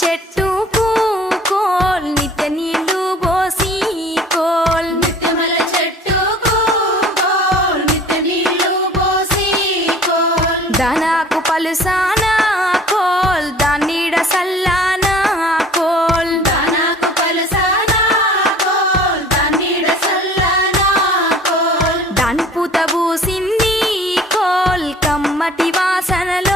చెట్టుకు కోల్ నిత్య నీళ్లు పోసి కోల్ నిత్యమల చెట్టుకు కోల్ నిత్య నీళ్లు పోసి కోల్ దానాకు పలుసానా కోల్ దాన్నీడ సల్లానా కోల్ దానాకు పలసానా కోల్ దాన్నీడ సల్లానా కోల్ దాని పూత పూసింది కోల్ కమ్మటి వాసనలో